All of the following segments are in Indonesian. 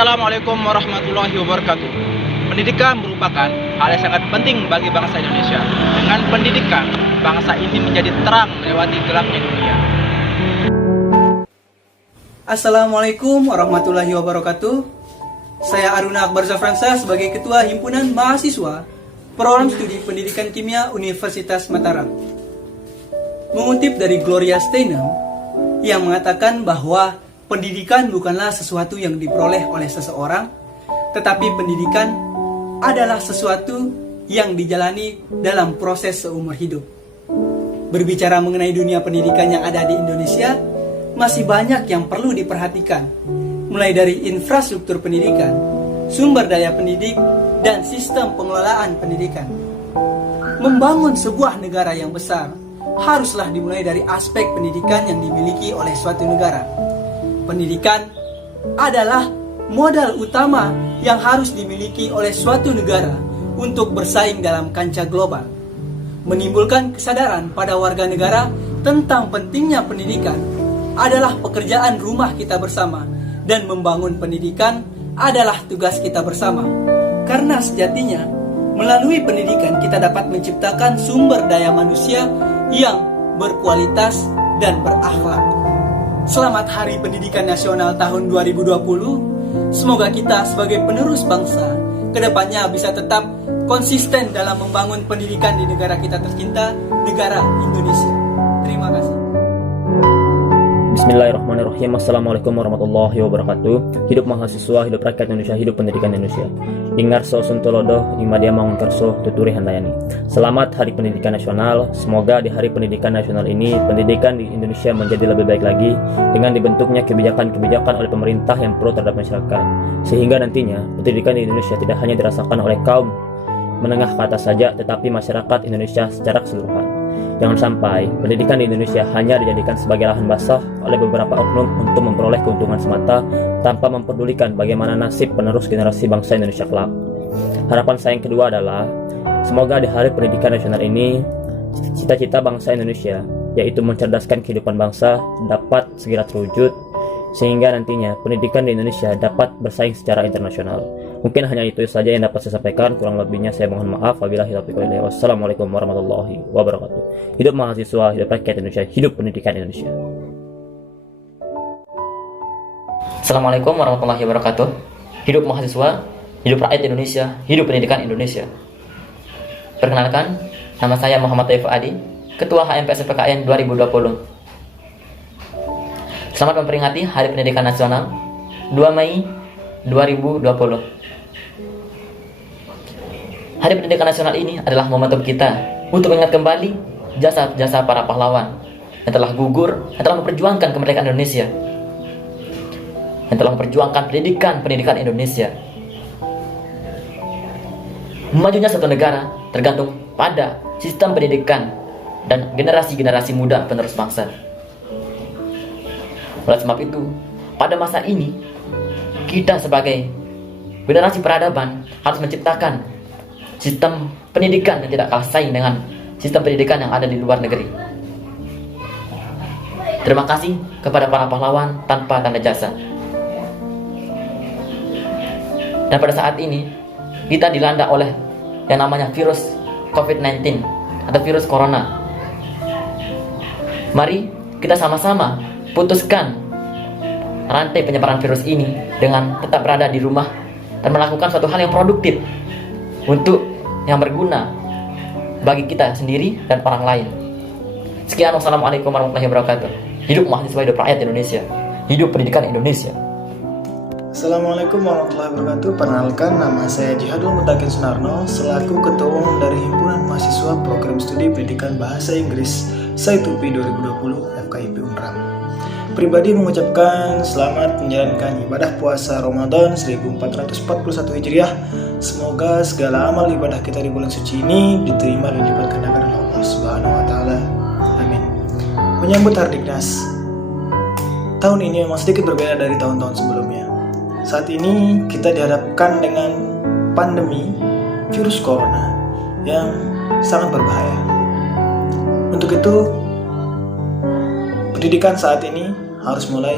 Assalamualaikum warahmatullahi wabarakatuh. Pendidikan merupakan hal yang sangat penting bagi bangsa Indonesia. Dengan pendidikan, bangsa ini menjadi terang melewati gelapnya dunia. Assalamualaikum warahmatullahi wabarakatuh. Saya Aruna Akbar Zafransa sebagai Ketua Himpunan Mahasiswa Program Studi Pendidikan Kimia Universitas Mataram. Mengutip dari Gloria Steinem yang mengatakan bahwa pendidikan bukanlah sesuatu yang diperoleh oleh seseorang, tetapi pendidikan adalah sesuatu yang dijalani dalam proses seumur hidup. Berbicara mengenai dunia pendidikan yang ada di Indonesia, masih banyak yang perlu diperhatikan, mulai dari infrastruktur pendidikan, sumber daya pendidik, dan sistem pengelolaan pendidikan. Membangun sebuah negara yang besar haruslah dimulai dari aspek pendidikan yang dimiliki oleh suatu negara. Pendidikan adalah modal utama yang harus dimiliki oleh suatu negara untuk bersaing dalam kancah global. Menimbulkan kesadaran pada warga negara tentang pentingnya pendidikan adalah pekerjaan rumah kita bersama, dan membangun pendidikan adalah tugas kita bersama. Karena sejatinya, melalui pendidikan kita dapat menciptakan sumber daya manusia yang berkualitas dan berakhlak. Selamat Hari Pendidikan Nasional tahun 2020. Semoga kita sebagai penerus bangsa kedepannya bisa tetap konsisten dalam membangun pendidikan di negara kita tercinta, negara Indonesia. Terima kasih. Bismillahirrahmanirrahim. Assalamualaikum warahmatullahi wabarakatuh. Hidup mahasiswa, hidup rakyat Indonesia, hidup pendidikan Indonesia. Ingarso Suntolodo, Imadia Mangunkerso, Tuturi Handayani. Selamat Hari Pendidikan Nasional. Semoga di Hari Pendidikan Nasional ini, pendidikan di Indonesia menjadi lebih baik lagi dengan dibentuknya kebijakan-kebijakan oleh pemerintah yang pro terhadap masyarakat. Sehingga nantinya, pendidikan di Indonesia tidak hanya dirasakan oleh kaum menengah ke atas saja, tetapi masyarakat Indonesia secara keseluruhan. Jangan sampai pendidikan di Indonesia hanya dijadikan sebagai lahan basah oleh beberapa oknum untuk memperoleh keuntungan semata tanpa memperdulikan bagaimana nasib penerus generasi bangsa Indonesia kelak. Harapan saya yang kedua adalah semoga di Hari Pendidikan Nasional ini cita-cita bangsa Indonesia, yaitu mencerdaskan kehidupan bangsa, dapat segera terwujud sehingga nantinya pendidikan di Indonesia dapat bersaing secara internasional. Mungkin hanya itu saja yang dapat saya sampaikan. Kurang lebihnya saya mohon maaf. Wabillahi taufiq wal hidayah. Wassalamualaikum warahmatullahi wabarakatuh. Hidup mahasiswa, hidup rakyat Indonesia, hidup pendidikan Indonesia. Assalamualaikum warahmatullahi wabarakatuh. Hidup mahasiswa, hidup rakyat Indonesia, hidup pendidikan Indonesia. Perkenalkan, nama saya Muhammad Taif Adi, Ketua HMPS PKN 2020. Selamat memperingati Hari Pendidikan Nasional 2 Mei 2020. Hari Pendidikan Nasional ini adalah momentum kita untuk mengingat kembali jasa-jasa para pahlawan yang telah gugur, yang telah memperjuangkan kemerdekaan Indonesia, yang telah memperjuangkan pendidikan Indonesia. Memajunya satu negara tergantung pada sistem pendidikan dan generasi-generasi muda penerus bangsa. Oleh sebab itu, pada masa ini, kita sebagai generasi peradaban harus menciptakan sistem pendidikan yang tidak kalah saing dengan sistem pendidikan yang ada di luar negeri. Terima kasih kepada para pahlawan tanpa tanda jasa. Dan pada saat ini, kita dilanda oleh yang namanya virus COVID-19 atau virus corona. Mari kita sama-sama putuskan rantai penyebaran virus ini dengan tetap berada di rumah dan melakukan suatu hal yang produktif untuk yang berguna bagi kita sendiri dan orang lain. Sekian, wassalamualaikum warahmatullahi wabarakatuh. Hidup mahasiswa, hidup rakyat Indonesia, hidup pendidikan Indonesia. Assalamualaikum warahmatullahi wabarakatuh. Perkenalkan, nama saya Jihadul Mutakin Sunarno selaku Ketua Umum dari Himpunan Mahasiswa Program Studi Pendidikan Bahasa Inggris Saitupi 2020 FKIP Unram. Pribadi mengucapkan selamat menjalankan ibadah puasa Ramadan 1441 Hijriah. Semoga segala amal ibadah kita di bulan suci ini diterima dan dilipat gandakan oleh Allah Subhanahu wa taala. Amin. Menyambut Hardiknas. Tahun ini memang sedikit berbeda dari tahun-tahun sebelumnya. Saat ini kita dihadapkan dengan pandemi virus corona yang sangat berbahaya. Untuk itu, pendidikan saat ini harus mulai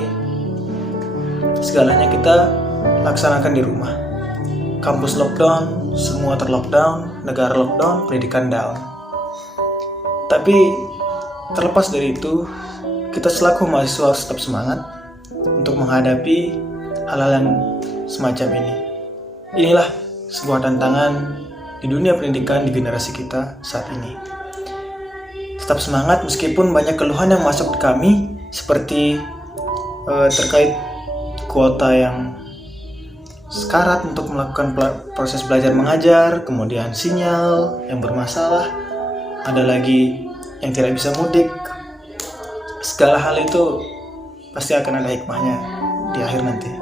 segalanya kita laksanakan di rumah. Kampus lockdown, semua terlockdown, negara lockdown, pendidikan down. Tapi terlepas dari itu, kita selaku mahasiswa harus tetap semangat untuk menghadapi hal-hal yang semacam ini. Inilah sebuah tantangan di dunia pendidikan di generasi kita saat ini. Tetap semangat meskipun banyak keluhan yang masuk ke kami, seperti terkait kuota yang sekarat untuk melakukan proses belajar mengajar, kemudian sinyal yang bermasalah, ada lagi yang tidak bisa mudik. Segala hal itu pasti akan ada hikmahnya di akhir nanti,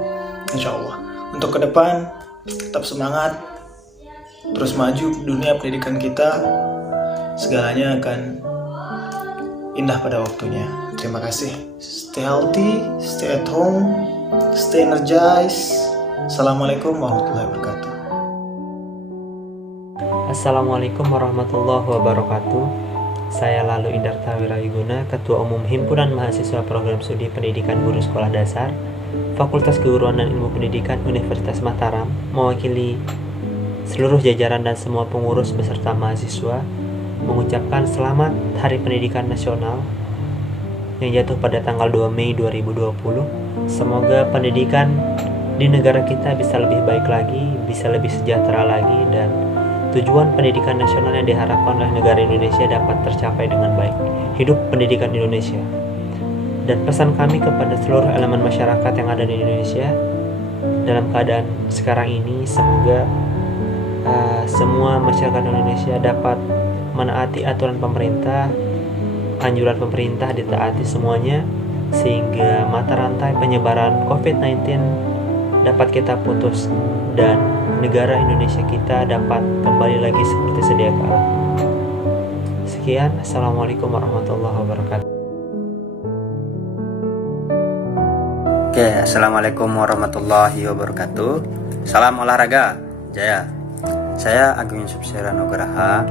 insya Allah. Untuk ke depan tetap semangat, terus maju dunia pendidikan kita, segalanya akan indah pada waktunya. Terima kasih. Stay healthy, stay at home, stay energized. Assalamualaikum warahmatullahi wabarakatuh. Assalamualaikum warahmatullahi wabarakatuh. Saya Lalu Indarta Wirayuguna, Ketua Umum Himpunan Mahasiswa Program Studi Pendidikan Guru Sekolah Dasar, Fakultas Keguruan dan Ilmu Pendidikan Universitas Mataram, mewakili seluruh jajaran dan semua pengurus beserta mahasiswa, mengucapkan selamat Hari Pendidikan Nasional yang jatuh pada tanggal 2 Mei 2020. Semoga pendidikan di negara kita bisa lebih baik lagi, bisa lebih sejahtera lagi, dan tujuan pendidikan nasional yang diharapkan oleh negara Indonesia dapat tercapai dengan baik. Hidup pendidikan Indonesia. Dan pesan kami kepada seluruh elemen masyarakat yang ada di Indonesia dalam keadaan sekarang ini, semoga semua masyarakat Indonesia dapat menaati aturan pemerintah, anjuran pemerintah ditaati semuanya, sehingga mata rantai penyebaran COVID-19 dapat kita putus dan negara Indonesia kita dapat kembali lagi seperti sedia kala. Sekian, Assalamualaikum warahmatullahi wabarakatuh. Oke, Assalamualaikum warahmatullahi wabarakatuh. Salam olahraga, jaya. Saya Agung Yusuf Nugraha,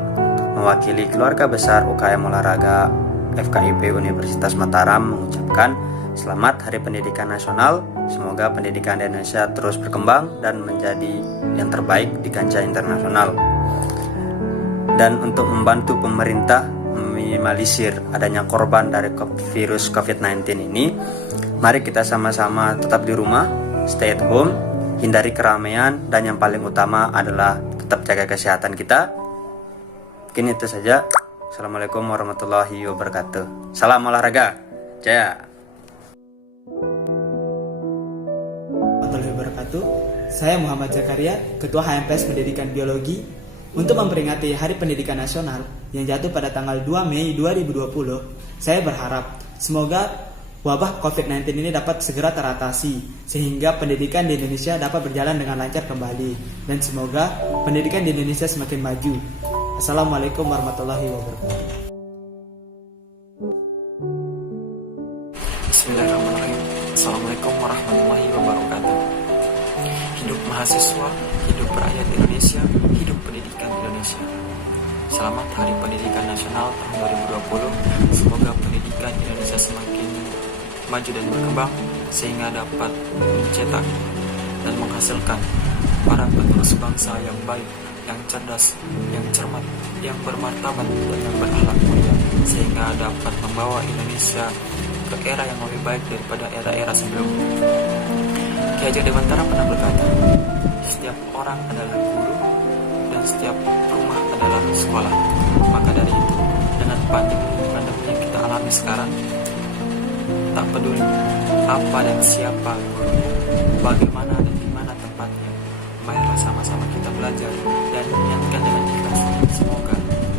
mewakili keluarga besar UKM Olahraga FKIP Universitas Mataram, mengucapkan selamat Hari Pendidikan Nasional. Semoga pendidikan di Indonesia terus berkembang dan menjadi yang terbaik di kancah internasional. Dan untuk membantu pemerintah meminimalisir adanya korban dari virus COVID-19 ini, mari kita sama-sama tetap di rumah, stay at home, hindari keramaian, dan yang paling utama adalah tetap jaga kesehatan kita. Mungkin itu saja. Assalamualaikum warahmatullahi wabarakatuh. Salam olahraga, jaya. Warahmatullahi wabarakatuh. Saya Muhammad Zakaria, Ketua HMPS Pendidikan Biologi, untuk memperingati Hari Pendidikan Nasional yang jatuh pada tanggal 2 Mei 2020. Saya berharap semoga wabah COVID-19 ini dapat segera teratasi sehingga pendidikan di Indonesia dapat berjalan dengan lancar kembali, dan semoga pendidikan di Indonesia semakin maju. Assalamualaikum warahmatullahi wabarakatuh. Bismillahirrahmanirrahim. Assalamualaikum warahmatullahi wabarakatuh. Hidup mahasiswa, hidup rakyat Indonesia, hidup pendidikan Indonesia. Selamat Hari Pendidikan Nasional tahun 2020. Semoga pendidikan Indonesia semakin maju dan berkembang sehingga dapat mencetak dan menghasilkan para penerus bangsa yang baik, yang cerdas, yang cermat, yang bermartabat, dan yang berakhlak mulia, sehingga dapat membawa Indonesia ke era yang lebih baik daripada era-era sebelumnya. Ki Hajar Dewantara pernah berkata, setiap orang adalah guru dan setiap rumah adalah sekolah. Maka dari itu, dengan pandemi yang kita alami sekarang, tak peduli apa dan siapa gurunya, bagaimana dan di mana tempatnya, marilah sama-sama kita belajar dan niatkan dengan ikhlas. Semoga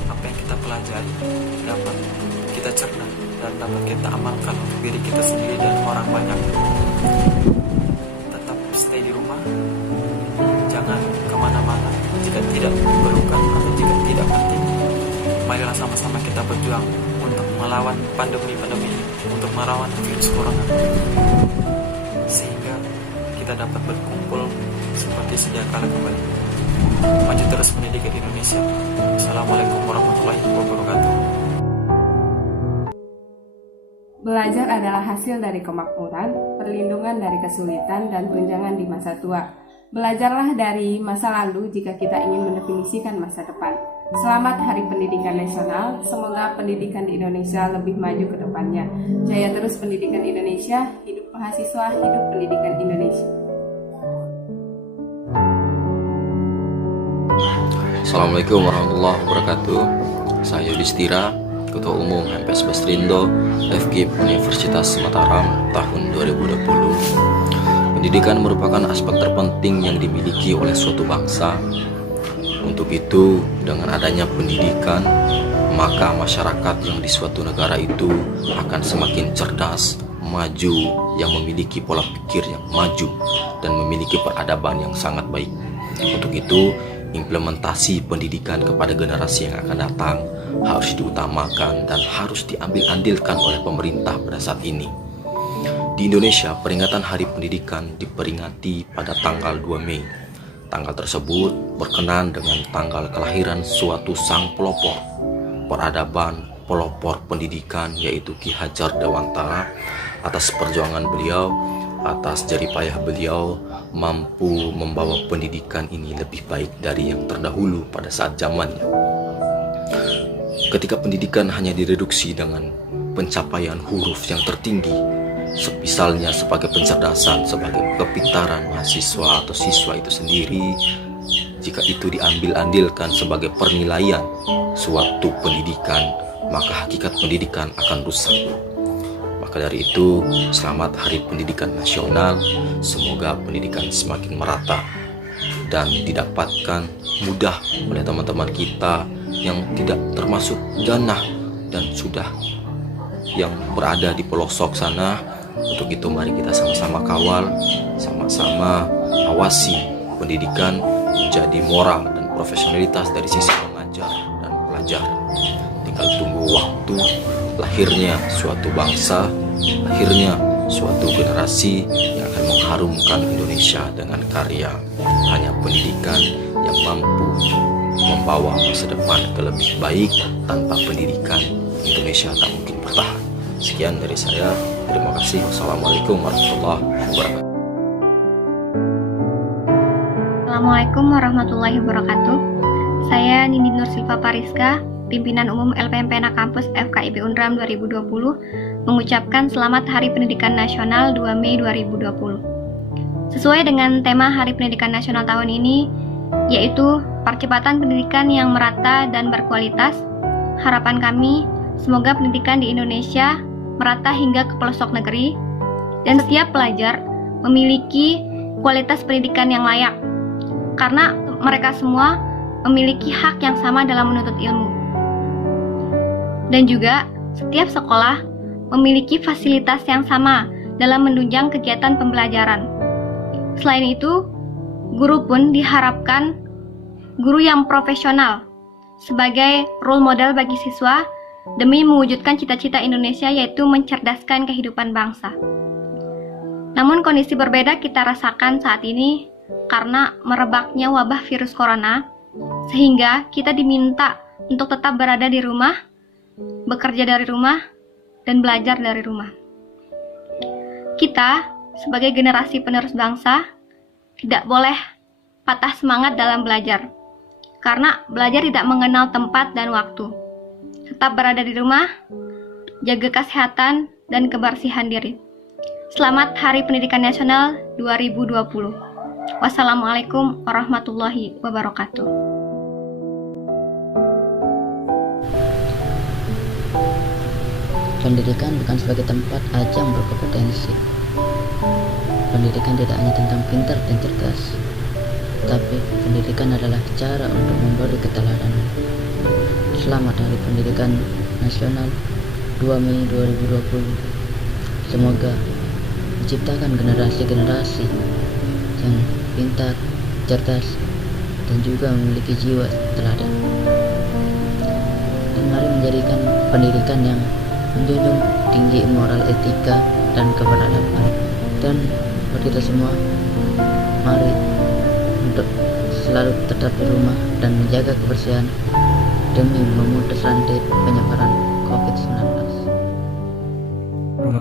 apa yang kita pelajari dapat kita cerna dan dapat kita amalkan untuk diri kita sendiri dan orang banyak. Tetap stay di rumah, jangan kemana-mana jika tidak diperlukan atau jika tidak penting. Marilah sama-sama kita berjuang untuk melawan pandemi-pandemi ini, untuk melawan virus corona, sehingga kita dapat berkumpul seperti sedia kala kembali. Maju terus pendidikan Indonesia. Assalamualaikum warahmatullahi wabarakatuh. Belajar adalah hasil dari kemakmuran, perlindungan dari kesulitan, dan tunjangan di masa tua. Belajarlah dari masa lalu jika kita ingin mendefinisikan masa depan. Selamat Hari Pendidikan Nasional, semoga pendidikan di Indonesia lebih maju ke depannya. Jaya terus pendidikan Indonesia, hidup mahasiswa, hidup pendidikan Indonesia. Assalamualaikum warahmatullahi wabarakatuh. Saya Yudhistira, Ketua Umum MPS Bastrindo, FKIP Universitas Mataram tahun 2020. Pendidikan merupakan aspek terpenting yang dimiliki oleh suatu bangsa. Untuk itu, dengan adanya pendidikan, maka masyarakat yang di suatu negara itu akan semakin cerdas, maju, yang memiliki pola pikir yang maju, dan memiliki peradaban yang sangat baik. Untuk itu, implementasi pendidikan kepada generasi yang akan datang harus diutamakan dan harus diambil-andilkan oleh pemerintah pada saat ini. Di Indonesia, peringatan Hari Pendidikan diperingati pada tanggal 2 Mei. Tanggal tersebut berkenan dengan tanggal kelahiran suatu sang pelopor peradaban, pelopor pendidikan, yaitu Ki Hajar Dewantara. Atas perjuangan beliau, atas jeripayah beliau, mampu membawa pendidikan ini lebih baik dari yang terdahulu pada saat zamannya. Ketika pendidikan hanya direduksi dengan pencapaian huruf yang tertinggi, misalnya sebagai pencerdasan, sebagai kepintaran mahasiswa atau siswa itu sendiri, jika itu diambil-andilkan sebagai penilaian suatu pendidikan, maka hakikat pendidikan akan rusak. Maka dari itu, selamat Hari Pendidikan Nasional. Semoga pendidikan semakin merata dan didapatkan mudah oleh teman-teman kita yang tidak termasuk jannah dan sudah yang berada di pelosok sana. Untuk itu mari kita sama-sama kawal, sama-sama awasi pendidikan menjadi moral dan profesionalitas dari sisi pengajar dan pelajar. Tinggal tunggu waktu lahirnya suatu bangsa, lahirnya suatu generasi yang akan mengharumkan Indonesia dengan karya. Hanya pendidikan yang mampu membawa masa depan ke lebih baik. Tanpa pendidikan, Indonesia tak mungkin bertahan. Sekian dari saya. Terima kasih. Wassalamualaikum warahmatullahi wabarakatuh. Assalamualaikum warahmatullahi wabarakatuh. Saya Nindi Nur Silva Pariska, Pimpinan Umum LPMPNA Kampus FKIP Unram 2020, mengucapkan Selamat Hari Pendidikan Nasional 2 Mei 2020. Sesuai dengan tema Hari Pendidikan Nasional tahun ini, yaitu percepatan pendidikan yang merata dan berkualitas, harapan kami semoga pendidikan di Indonesia merata hingga ke pelosok negeri, dan setiap pelajar memiliki kualitas pendidikan yang layak, karena mereka semua memiliki hak yang sama dalam menuntut ilmu. Dan juga setiap sekolah memiliki fasilitas yang sama dalam menunjang kegiatan pembelajaran. Selain itu, guru pun diharapkan guru yang profesional sebagai role model bagi siswa demi mewujudkan cita-cita Indonesia, yaitu mencerdaskan kehidupan bangsa. Namun kondisi berbeda kita rasakan saat ini karena merebaknya wabah virus corona, sehingga kita diminta untuk tetap berada di rumah, bekerja dari rumah, dan belajar dari rumah. Kita sebagai generasi penerus bangsa tidak boleh patah semangat dalam belajar, karena belajar tidak mengenal tempat dan waktu. Tetap berada di rumah, jaga kesehatan dan kebersihan diri. Selamat Hari Pendidikan Nasional 2020. Wassalamualaikum warahmatullahi wabarakatuh. Pendidikan bukan sebagai tempat ajang berkompetensi. Pendidikan tidak hanya tentang pintar dan cerdas, tapi pendidikan adalah cara untuk memberi keteladanan. Selamat Hari Pendidikan Nasional 2 Mei 2020. Semoga menciptakan generasi-generasi yang pintar, cerdas, dan juga memiliki jiwa teladan. Dan mari menjadikan pendidikan yang menjunjung tinggi moral, etika, dan keberadaban. Dan buat kita semua, mari untuk selalu tetap di rumah dan menjaga kebersihan demi memutus rantai penyebaran COVID-19.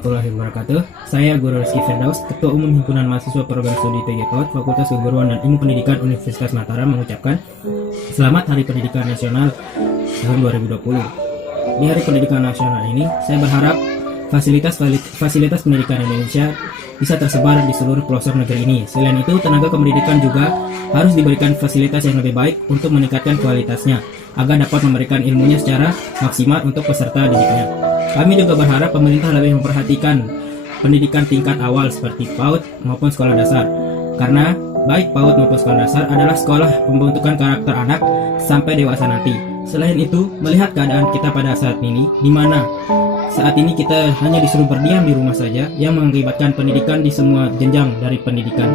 warahmatullahi wabarakatuh. Saya Guru Rizky Firdaus, Ketua Umum Himpunan Mahasiswa Program Studi TG PAUD Fakultas Keguruan dan Ilmu Pendidikan Universitas Mataram mengucapkan Selamat Hari Pendidikan Nasional tahun 2020. Di Hari Pendidikan Nasional ini, saya berharap fasilitas pendidikan Indonesia bisa tersebar di seluruh pelosok negeri ini. Selain itu, tenaga kependidikan juga harus diberikan fasilitas yang lebih baik untuk meningkatkan kualitasnya, agar dapat memberikan ilmunya secara maksimal untuk peserta didiknya. Kami juga berharap pemerintah lebih memperhatikan pendidikan tingkat awal seperti PAUD maupun sekolah dasar, karena baik PAUD maupun sekolah dasar adalah sekolah pembentukan karakter anak sampai dewasa nanti. Selain itu, melihat keadaan kita pada saat ini, di mana saat ini kita hanya disuruh berdiam di rumah saja, yang mengakibatkan pendidikan di semua jenjang dari pendidikan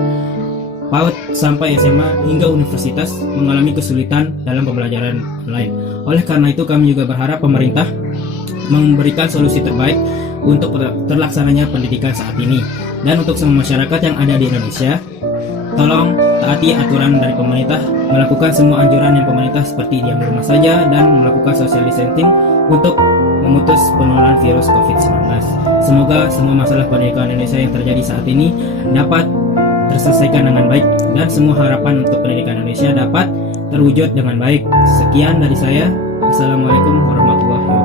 PAUD sampai SMA hingga universitas mengalami kesulitan dalam pembelajaran online. Oleh karena itu, kami juga berharap pemerintah memberikan solusi terbaik untuk terlaksananya pendidikan saat ini. Dan untuk semua masyarakat yang ada di Indonesia, tolong taati aturan dari pemerintah, melakukan semua anjuran yang pemerintah seperti diam di rumah saja dan melakukan social distancing untuk memutus penularan virus COVID-19. Semoga semua masalah pendidikan Indonesia yang terjadi saat ini dapat terselesaikan dengan baik dan semua harapan untuk pendidikan Indonesia dapat terwujud dengan baik. Sekian dari saya. Assalamualaikum warahmatullahi wabarakatuh.